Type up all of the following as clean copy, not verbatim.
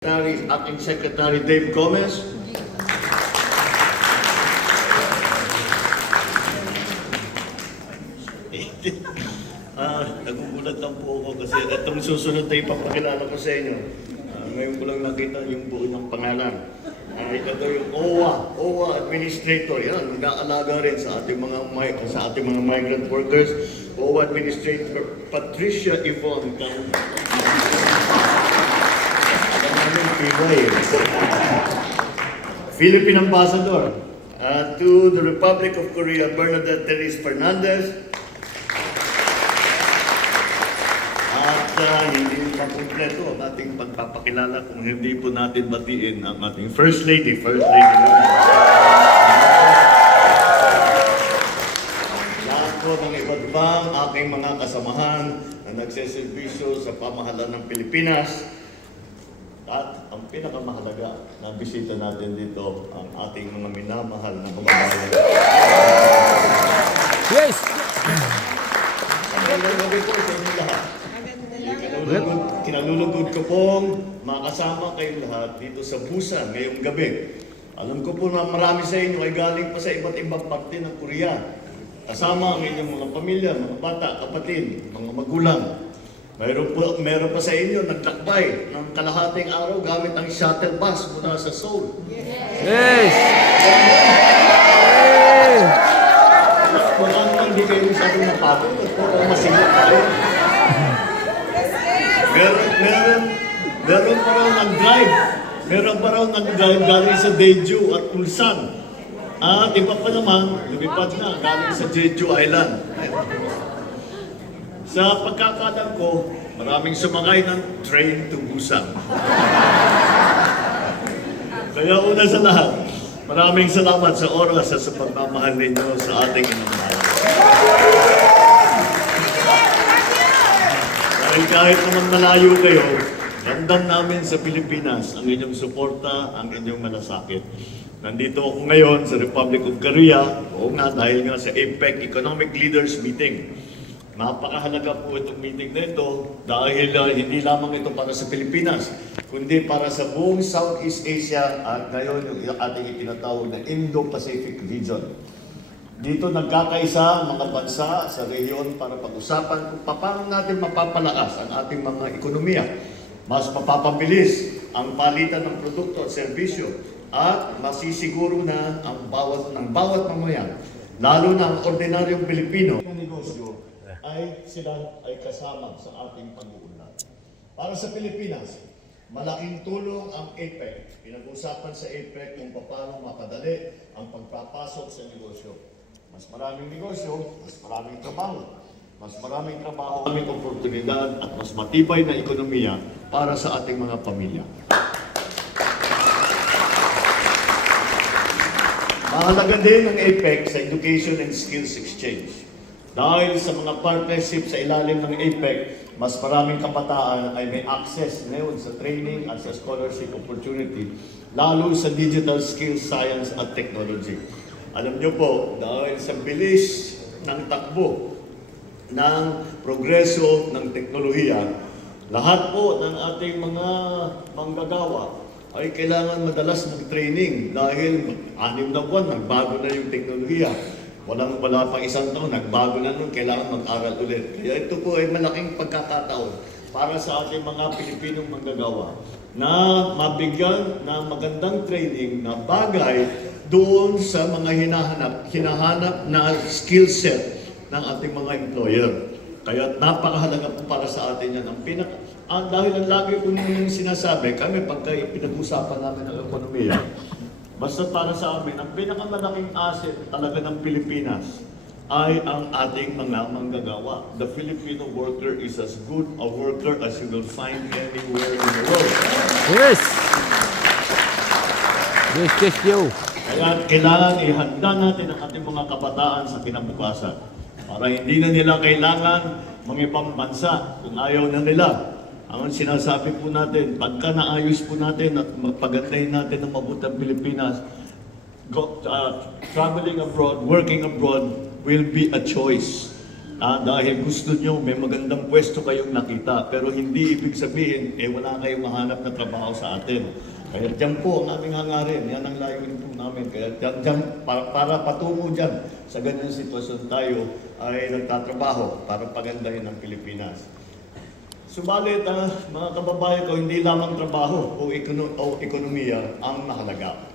Acting Secretary Dave Gomez. Nagugulat lang po ako kasi itong susunod na ipapakilala ko sa inyo. Ngayon ko lang nakita yung buo ng pangalan. Ito yung OWA Administrator. Yan, nag-aalaga rin sa ating mga migrant workers. OWA Administrator Patricia Yvonne Philippine Ambassador to the Republic of Korea, Bernadette Therese Fernandez. At hindi pa kompleto ang ating pagpapakilala kung hindi po natin batiin ang ating First Lady. Lahat po ng iba't ibang aking mga kasamahan na nagseservisyo sa pamahalaan ng Pilipinas. At ang pinakamahalaga na bisita natin dito, ang ating mga minamahal na kababayan. Yes! Magandang gabi po sa inyo lahat. Kinalulugod ko pong makasama kayong lahat dito sa Busan ngayong gabi. Alam ko po na marami sa inyo ay galing pa sa iba't ibang parte ng Korea. Kasama ang inyong mga pamilya, mga bata, kapatid, mga magulang. Meron pa sa inyo nagtakbay ng kalahating araw gamit ang shuttle bus mula sa Seoul. Yes! Mukhang hindi kayo masyadong napagod at mukhang masingot tayo. Meron pa raw nag-drive. Meron pa raw nag-drive galing sa Daeju at Ulsan. At iba pa naman, lumipad na galing sa Jeju Island. Sa pagkakalam ko, maraming sumakay ng train to Busan. Kaya una sa lahat, maraming salamat sa oras at sa pagmamahal ninyo sa ating inamahal. Dahil kahit naman malayo kayo, ramdam namin sa Pilipinas ang inyong suporta, ang inyong malasakit. Nandito ako ngayon sa Republic of Korea, dahil nga sa APEC Economic Leaders Meeting. Napakahalaga po itong meeting na ito dahil hindi lamang ito para sa Pilipinas, kundi para sa buong Southeast Asia at ngayon yung ating itinatawag na Indo-Pacific region. Dito nagkakaisa ang mga bansa sa rehiyon para pag-usapan kung paano natin mapapalakas ang ating mga ekonomiya. Mas mapapabilis ang palitan ng produkto at serbisyo at masisiguro na ang bawat mamayan, lalo na ang ordinaryong Pilipino na negosyo, sila ay kasama sa ating pag-uunlad. Para sa Pilipinas, malaking tulong ang APEC. Pinag-usapan sa APEC kung paano mapadali ang pagpapasok sa negosyo. Mas maraming negosyo, mas maraming trabaho. Mas maraming trabaho, maraming oportunidad at mas matibay na ekonomiya para sa ating mga pamilya. Mahalaga din ang APEC sa education and skills exchange. Dahil sa mga partnership sa ilalim ng APEC, mas maraming kabataan ay may access ngayon sa training at sa scholarship opportunity, lalo sa digital skills, science at technology. Alam niyo po, dahil sa bilis ng takbo ng progreso ng teknolohiya, lahat po ng ating mga manggagawa ay kailangan madalas ng training dahil 6 na buwan, nagbago na yung teknolohiya. Wala pang isang taon, nagbago na nun, kailangan mag-aral ulit. Kaya ito po ay malaking pagkakataon para sa ating mga Pilipinong manggagawa na mabigyan ng magandang training na bagay doon sa mga hinahanap na skill set ng ating mga employer. Kaya napakahalaga po para sa atin yan. Dahil ang lagi ko nung sinasabi, kami pagka pinag-usapan namin ng ekonomiya, basta para sa amin, ang pinakamalaking asset talaga ng Pilipinas ay ang ating mga manggagawa. The Filipino worker is as good a worker as you will find anywhere in the world. Yes! Yes, yo! Kaya kailangan ihanda natin ang ating mga kabataan sa kinabukasan para hindi na nila kailangan mga ibang bansa kung ayaw na nila. Ang sinasabi po natin, pagka naayos po natin at magpagandahin natin ang mabuti ang Pilipinas, traveling abroad, working abroad will be a choice. Dahil gusto nyo, may magandang pwesto kayong nakita, pero hindi ibig sabihin, wala kayong mahanap na trabaho sa atin. Kaya dyan po ang aming hangarin, yan ang layunin po namin. Kaya dyan, para patungo dyan, sa ganyan sitwasyon tayo ay nagtatrabaho para pagandahin ang Pilipinas. Subalit, mga kababayan ko, hindi lamang trabaho o ekonomiya ang mahalaga.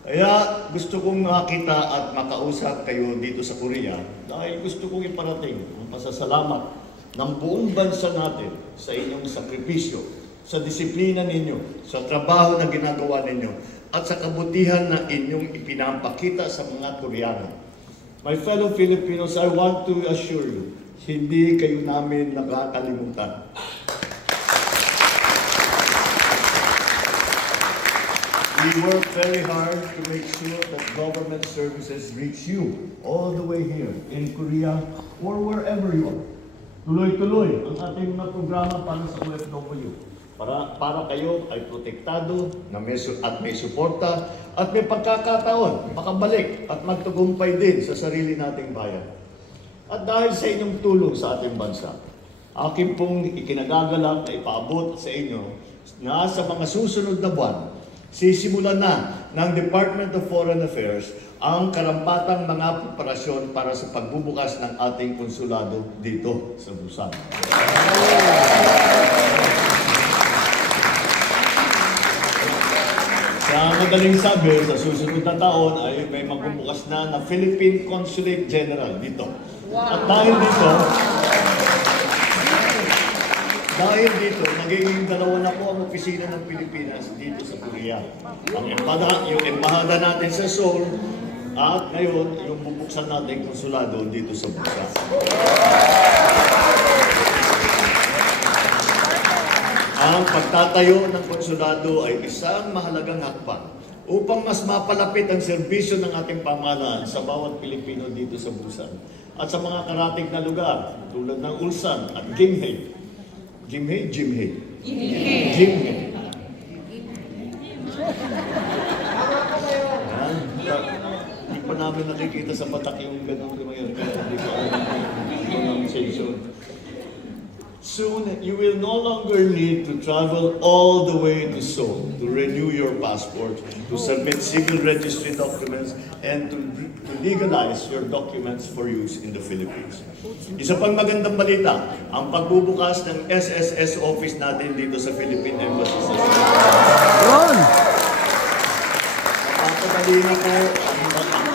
Kaya gusto kong makita at makausap kayo dito sa Korea dahil gusto kong iparating ang pasasalamat ng buong bansa natin sa inyong sakripisyo, sa disiplina ninyo, sa trabaho na ginagawa ninyo, at sa kabutihan na inyong ipinapakita sa mga Koreano. My fellow Filipinos, I want to assure you, hindi kayo namin nakakalimutan. We work very hard to make sure that government services reach you all the way here in Korea or wherever you are. Tuloy-tuloy ang ating mga programa para sa OFW. Para kayo ay protektado at may suporta at may pagkakataon makabalik at magtagumpay din sa sarili nating bayan. At dahil sa inyong tulong sa ating bansa, akin pong ikinagagalak na ipaabot sa inyo na sa mga susunod na buwan, sisimulan na ng Department of Foreign Affairs ang karampatang mga preparasyon para sa pagbubukas ng ating konsulado dito sa Busan. Sa madaling sabi, sa susunod na taon ay may magbubukas na Philippine Consulate General dito. At dahil dito, magiging dalawa na po ang opisina ng Pilipinas dito sa Korea. Yung embahada natin sa Seoul, at ngayon, yung bubuksan natin konsulado dito sa Busan. Ang pagtatayo ng konsulado ay isang mahalagang hakbang upang mas mapalapit ang serbisyo ng ating pamahalaan sa bawat Pilipino dito sa Busan at sa mga karatig na lugar tulad ng Ulsan at Gimhae. Gimhae? Gimhae. Hindi pa namin nakikita sa patak yung ganun ngayon, kaya hindi ko alam yung pronunciation. Soon, you will no longer need to travel all the way to Seoul to renew your passport, to submit civil registry documents, and to legalize your documents for use in the Philippines. Isa pang magandang balita, ang pagbubukas ng SSS office natin dito sa Philippine Embassy sa Ron! Papadali na po ang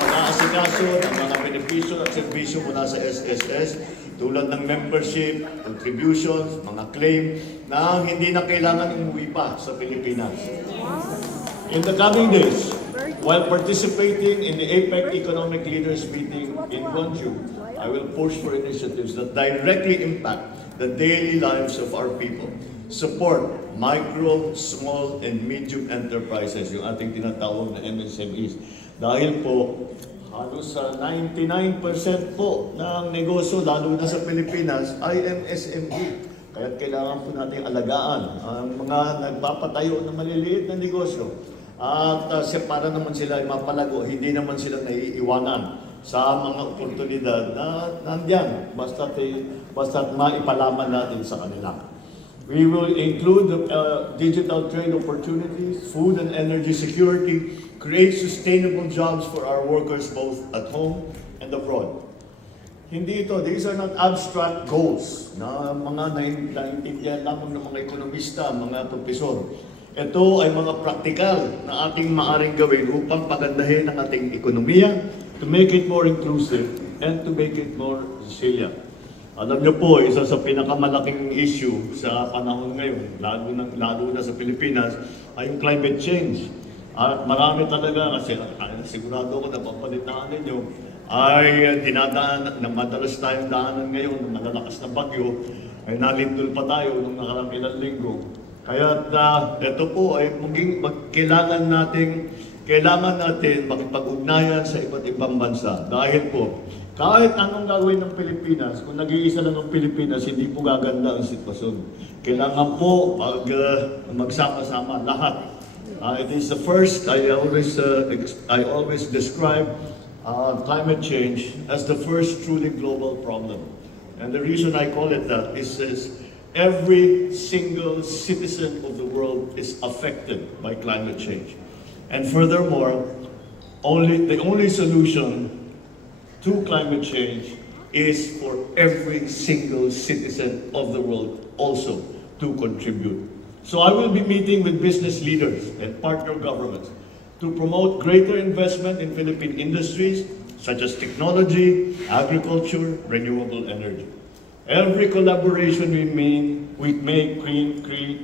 pag-aasikaso ng mga benepisyo at serbisyo mula sa SSS tulad ng membership, contributions, mga claim na hindi na kailangan umuwi pa sa Pilipinas. In the coming days, while participating in the APEC Economic Leaders Meeting in Gwangju, I will push for initiatives that directly impact the daily lives of our people. Support micro, small, and medium enterprises, yung ating tinatawag na MSMEs. Dahil po, halos sa 99% po ng negosyo, lalo na sa Pilipinas, ay MSME. Kaya kailangan po natin alagaan ang mga nagpapatayo ng maliliit na negosyo. At para naman sila ay mapalago, hindi naman sila naiiwanan sa mga oportunidad na nandiyan, basta't maipalaman natin sa kanila. We will include digital trade opportunities, food and energy security, create sustainable jobs for our workers both at home and abroad. These are not abstract goals na mga naiintindihan lamang ng mga ekonomista, mga profesor. Ito ay mga praktikal na ating maaring gawin upang pagandahin ang ating ekonomiya, to make it more inclusive and to make it more resilient. Alam niyo po, isa sa pinakamalaking issue sa panahon ngayon, lalo na sa Pilipinas, ay yung climate change. At marami talaga, kasi sigurado ko na papalitaan ninyo, ay dinadaan, na madalas tayong daanan ngayon ng malalakas na bagyo, ay nalindol pa tayo nung nakarang ilang linggo. Kaya ito po ay kailangan natin makipag-ugnayan sa iba't ibang bansa. Dahil po, kahit anong gagawin ng Pilipinas, kung nag-iisa lang ng Pilipinas, hindi po gaganda ang sitwasyon. Kailangan po magsama-sama lahat. It is the first, I always describe climate change as the first truly global problem. And the reason I call it that is every single citizen of the world is affected by climate change. And furthermore, the only solution to climate change is for every single citizen of the world also to contribute. So I will be meeting with business leaders and partner governments to promote greater investment in Philippine industries such as technology, agriculture, renewable energy. Every collaboration we make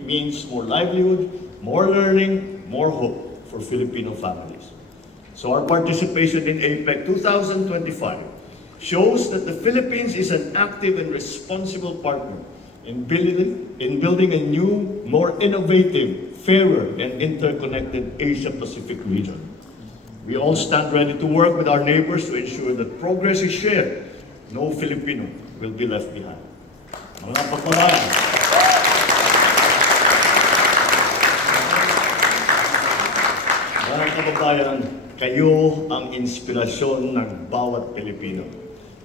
means more livelihood, more learning, more hope for Filipino families. So our participation in APEC 2025 shows that the Philippines is an active and responsible partner in building a new, more innovative, fairer, and interconnected Asia-Pacific region. We all stand ready to work with our neighbors to ensure that progress is shared. No Filipino will be left behind. Mga pagpalayan. Mga kababayan, kayo ang inspirasyon ng bawat Pilipino.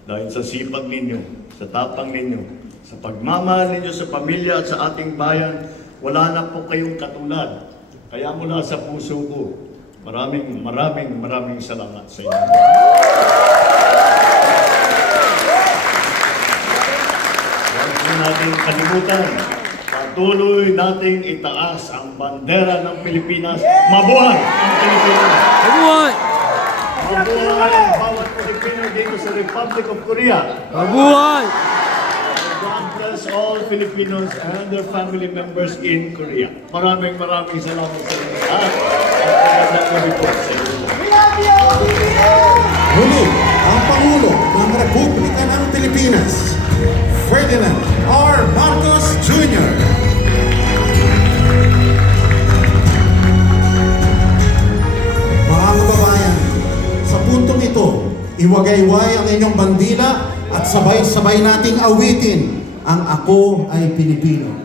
Dahil sa sipag ninyo, sa tapang ninyo, sa pagmamahal ninyo sa pamilya at sa ating bayan, wala na po kayong katulad. Kaya mula sa puso ko, maraming salamat sa inyo. Huwag po natin kalimutan, patuloy nating itaas ang bandera ng Pilipinas. Mabuhay ang Pilipinas! Mabuhay! Mabuhay ang bawat Pilipino dito sa Republic of Korea! Mabuhay! God bless all Filipinos and their family members in Korea. Maraming salamat sa inyo lahat. At magandang gabi po sa inyo. Muli, ang Pangulo ng Republika ng Pilipinas, Ferdinand R. Marcos Jr. Mga kababayan, sa puntong ito, iwagayway ang inyong bandila at sabay-sabay nating awitin ang Ako ay Pilipino.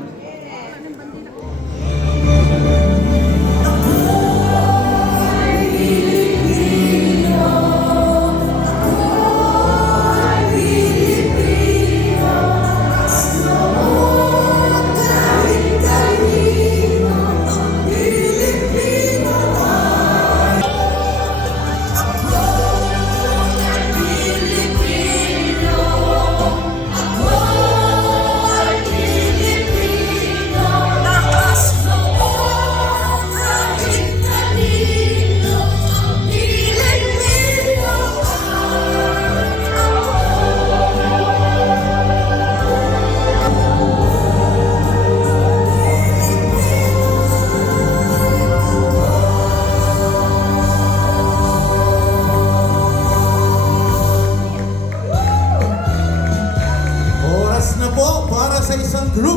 Oras na po para sa isang group.